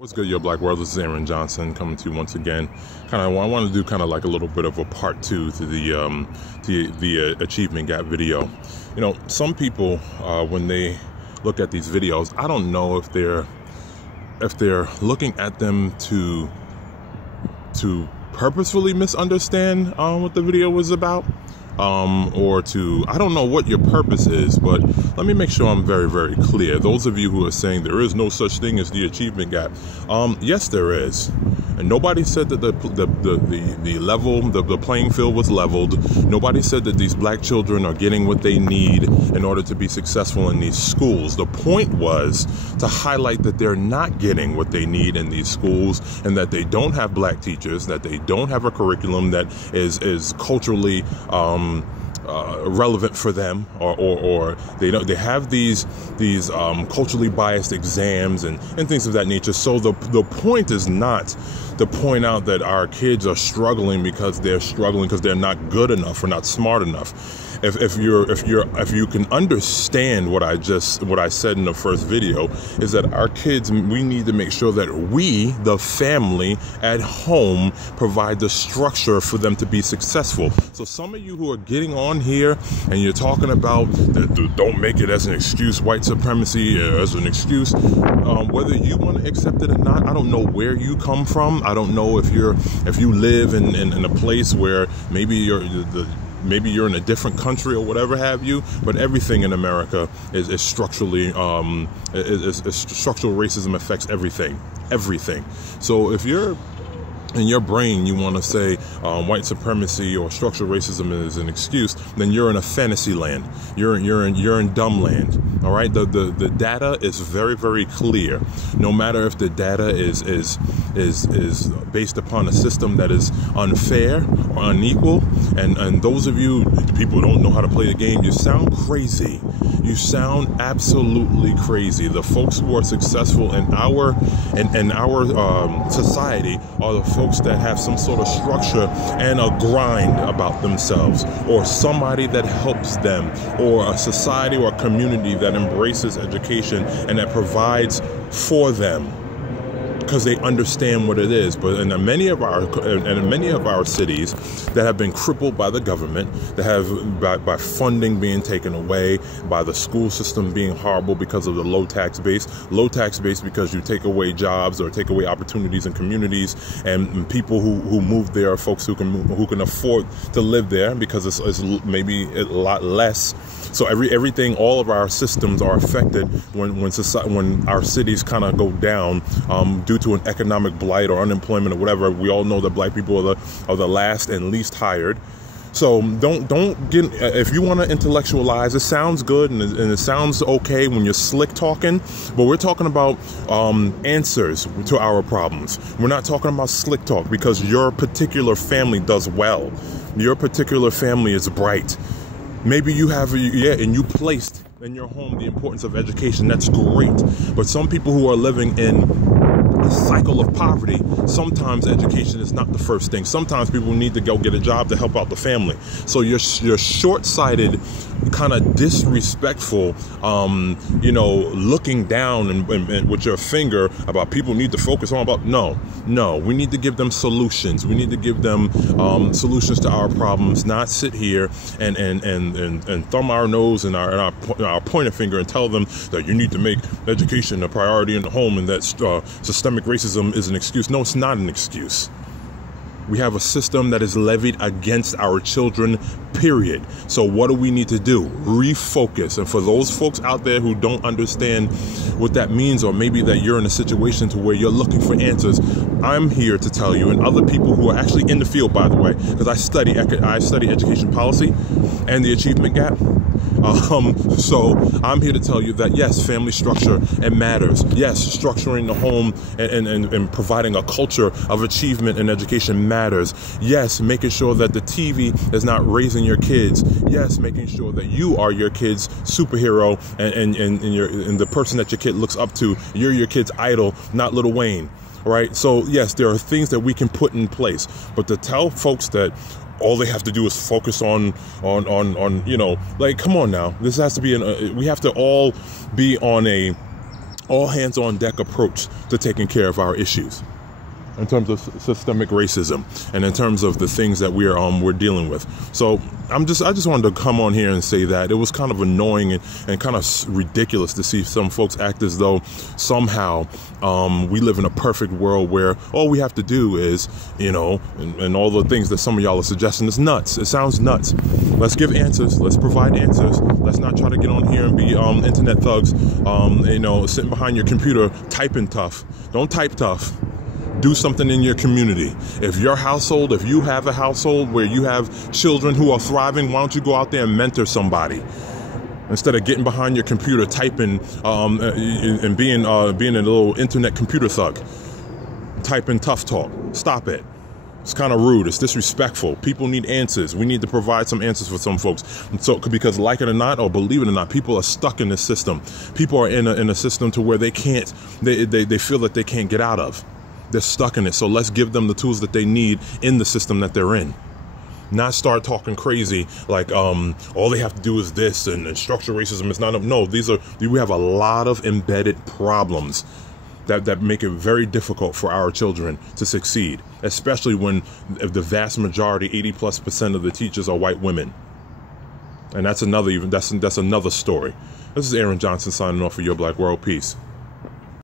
What's good, your Black World? This is Aaron Johnson coming to you once again. I want to do kind of like a little bit of a part two to the achievement gap video. You know, some people when they look at these videos, I don't know if they're looking at them to purposefully misunderstand what the video was about. I don't know what your purpose is, but let me make sure I'm very, very clear. Those of you who are saying there is no such thing as the achievement gap, yes, there is. And nobody said that the playing field was leveled. Nobody said that these black children are getting what they need in order to be successful in these schools. The point was to highlight that they're not getting what they need in these schools, and that they don't have black teachers, that they don't have a curriculum that is culturally relevant for them, or they have these culturally biased exams and things of that nature. So the point is not to point out that our kids are struggling because they're not good enough or not smart enough. If you can understand what I said in the first video, is that our kids, we need to make sure that we, the family at home, provide the structure for them to be successful. So some of you who are getting on here and you're talking about don't make it as an excuse, white supremacy as an excuse, whether you want to accept it or not, I don't know where you come from. I don't know if you live in a place where maybe you're in a different country or whatever have you, but everything in America is structurally, structural racism affects everything. So if you're in your brain, you want to say white supremacy or structural racism is an excuse, then you're in a fantasy land. You're in dumb land. All right. The data is very, very clear. No matter if the data is based upon a system that is unfair or unequal, and those of you people who don't know how to play the game, you sound crazy. You sound absolutely crazy. The folks who are successful in our society are the folks that have some sort of structure and a grind about themselves, or somebody that helps them, or a society or a community that embraces education and that provides for them, because they understand what it is. But in many of our cities that have been crippled by the government, that have by funding being taken away, by the school system being horrible because of the low tax base because you take away jobs or take away opportunities in communities, and people who move there are folks who can afford to live there because it's maybe a lot less. So everything, all of our systems are affected when our cities kind of go down due to an economic blight or unemployment or whatever. We all know that black people are the last and least hired. So don't get, if you want to intellectualize, it sounds good and it sounds okay when you're slick talking, but we're talking about answers to our problems. We're not talking about slick talk because your particular family does well. Your particular family is bright. Maybe you have, and you placed in your home the importance of education. That's great. But some people who are living in a cycle of poverty, sometimes education is not the first thing. Sometimes people need to go get a job to help out the family. So you're short-sighted, kind of disrespectful, looking down and with your finger about people need to focus on about. No, we need to give them solutions. We need to give them solutions to our problems, not sit here and thumb our nose and our pointer finger and tell them that you need to make education a priority in the home and that systemic racism is an excuse. No, it's not an excuse. We have a system that is levied against our children, period. So what do we need to do? Refocus. And for those folks out there who don't understand what that means, or maybe that you're in a situation to where you're looking for answers, I'm here to tell you, and other people who are actually in the field, by the way, because I study education policy and the achievement gap. So I'm here to tell you that yes, family structure, it matters. Yes, structuring the home and providing a culture of achievement and education matters. Yes, making sure that the TV is not raising your kids. Yes, making sure that you are your kid's superhero and the person that your kid looks up to. You're your kid's idol, not Lil Wayne. Right? So yes, there are things that we can put in place, but to tell folks that all they have to do is focus on like, come on now. This has to be we have to all be on all hands on deck approach to taking care of our issues in terms of systemic racism and in terms of the things that we're dealing with. So I just wanted to come on here and say that it was kind of annoying and kind of ridiculous to see some folks act as though somehow we live in a perfect world where all we have to do is, and all the things that some of y'all are suggesting is nuts. It sounds nuts. Let's give answers. Let's provide answers. Let's not try to get on here and be internet thugs, sitting behind your computer typing tough. Don't type tough. Do something in your community. If you have a household where you have children who are thriving, why don't you go out there and mentor somebody instead of getting behind your computer typing and being a little internet computer thug, typing tough talk. Stop it. It's kind of rude. It's disrespectful. People need answers. We need to provide some answers for some folks. And so, because like it or not, or believe it or not, people are stuck in this system. People are in a system to where they can't. They feel that they can't get out of. They're stuck in it. So let's give them the tools that they need in the system that they're in. Not start talking crazy like all they have to do is this and structural racism is not. No, we have a lot of embedded problems that make it very difficult for our children to succeed, especially when the vast majority, 80+% of the teachers are white women. And that's another story. This is Aaron Johnson signing off for Your Black World. Peace.